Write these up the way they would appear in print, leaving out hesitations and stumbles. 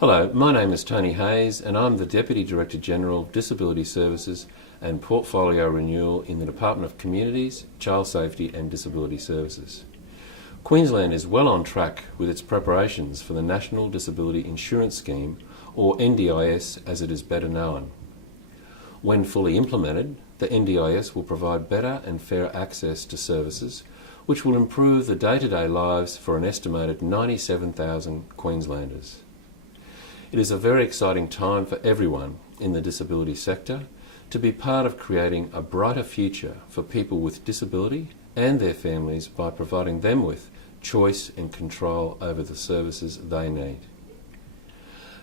Hello, my name is Tony Hayes and I'm the Deputy Director General of Disability Services and Portfolio Renewal in the Department of Communities, Child Safety and Disability Services. Queensland is well on track with its preparations for the National Disability Insurance Scheme, or NDIS as it is better known. When fully implemented, the NDIS will provide better and fairer access to services which will improve the day-to-day lives for an estimated 97,000 Queenslanders. It is a very exciting time for everyone in the disability sector to be part of creating a brighter future for people with disability and their families by providing them with choice and control over the services they need.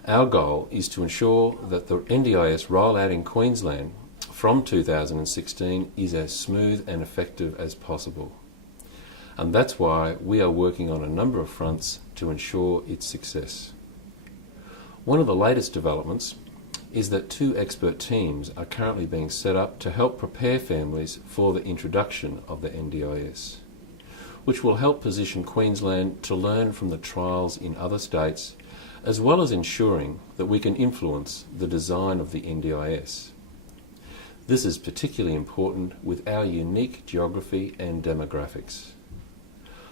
Our goal is to ensure that the NDIS rollout in Queensland from 2016 is as smooth and effective as possible. And that's why we are working on a number of fronts to ensure its success. One of the latest developments is that 2 expert teams are currently being set up to help prepare families for the introduction of the NDIS, which will help position Queensland to learn from the trials in other states, as well as ensuring that we can influence the design of the NDIS. This is particularly important with our unique geography and demographics.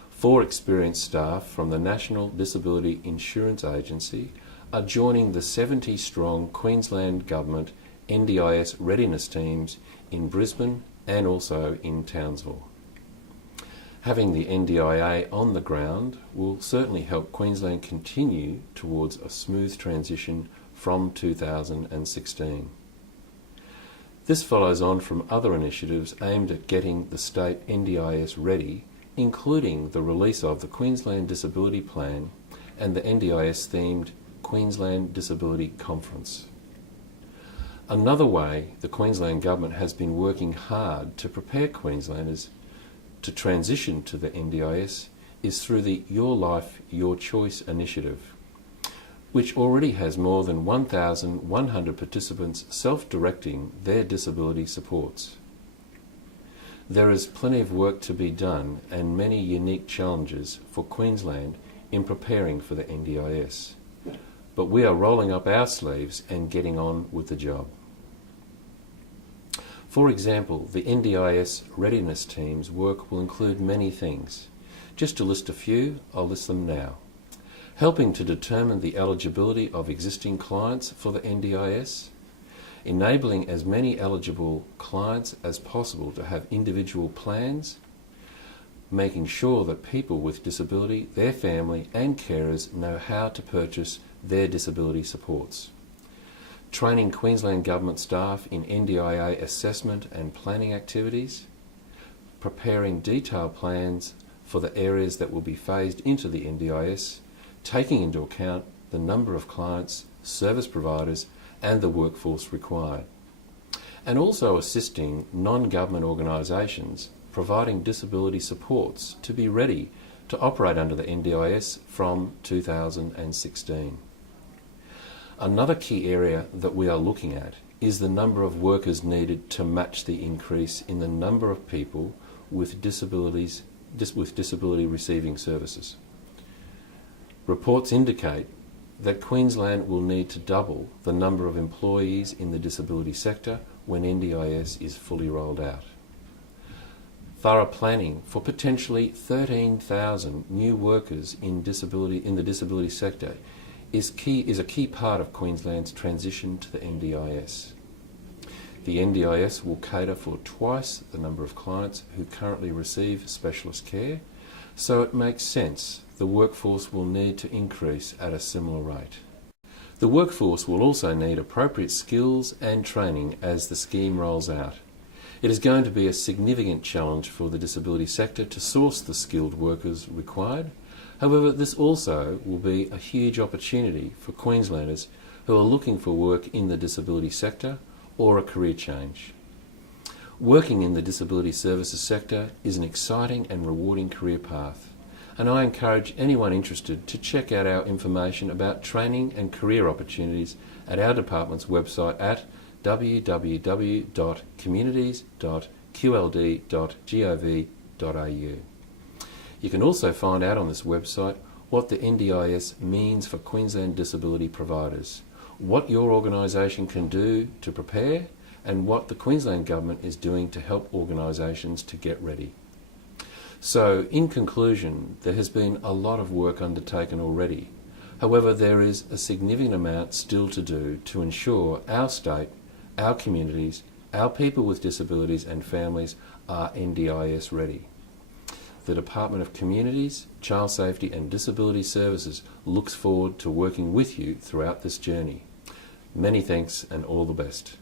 4 experienced staff from the National Disability Insurance Agency are joining the 70-strong Queensland Government NDIS readiness teams in Brisbane and also in Townsville. Having the NDIA on the ground will certainly help Queensland continue towards a smooth transition from 2016. This follows on from other initiatives aimed at getting the state NDIS ready, including the release of the Queensland Disability Plan and the NDIS-themed Queensland Disability Conference. Another way the Queensland Government has been working hard to prepare Queenslanders to transition to the NDIS is through the Your Life, Your Choice initiative, which already has more than 1,100 participants self-directing their disability supports. There is plenty of work to be done and many unique challenges for Queensland in preparing for the NDIS. But we are rolling up our sleeves and getting on with the job. For example, the NDIS readiness team's work will include many things. Just to list a few, I'll list them now. Helping to determine the eligibility of existing clients for the NDIS, enabling as many eligible clients as possible to have individual plans, making sure that people with disability, their family and carers know how to purchase their disability supports. Training Queensland Government staff in NDIA assessment and planning activities. Preparing detailed plans for the areas that will be phased into the NDIS, taking into account the number of clients, service providers and the workforce required. And also assisting non-government organisations providing disability supports to be ready to operate under the NDIS from 2016. Another key area that we are looking at is the number of workers needed to match the increase in the number of people with disability receiving services. Reports indicate that Queensland will need to double the number of employees in the disability sector when NDIS is fully rolled out. Thorough planning for potentially 13,000 new workers in the disability sector is a key part of Queensland's transition to the NDIS. The NDIS will cater for twice the number of clients who currently receive specialist care, so it makes sense the workforce will need to increase at a similar rate. The workforce will also need appropriate skills and training as the scheme rolls out. It is going to be a significant challenge for the disability sector to source the skilled workers required. However, this also will be a huge opportunity for Queenslanders who are looking for work in the disability sector or a career change. Working in the disability services sector is an exciting and rewarding career path, and I encourage anyone interested to check out our information about training and career opportunities at our department's website at www.communities.qld.gov.au. You can also find out on this website what the NDIS means for Queensland disability providers, what your organisation can do to prepare, and what the Queensland Government is doing to help organisations to get ready. So, in conclusion, there has been a lot of work undertaken already. However, there is a significant amount still to do to ensure our state, our communities, our people with disabilities and families are NDIS ready. The Department of Communities, Child Safety and Disability Services looks forward to working with you throughout this journey. Many thanks and all the best.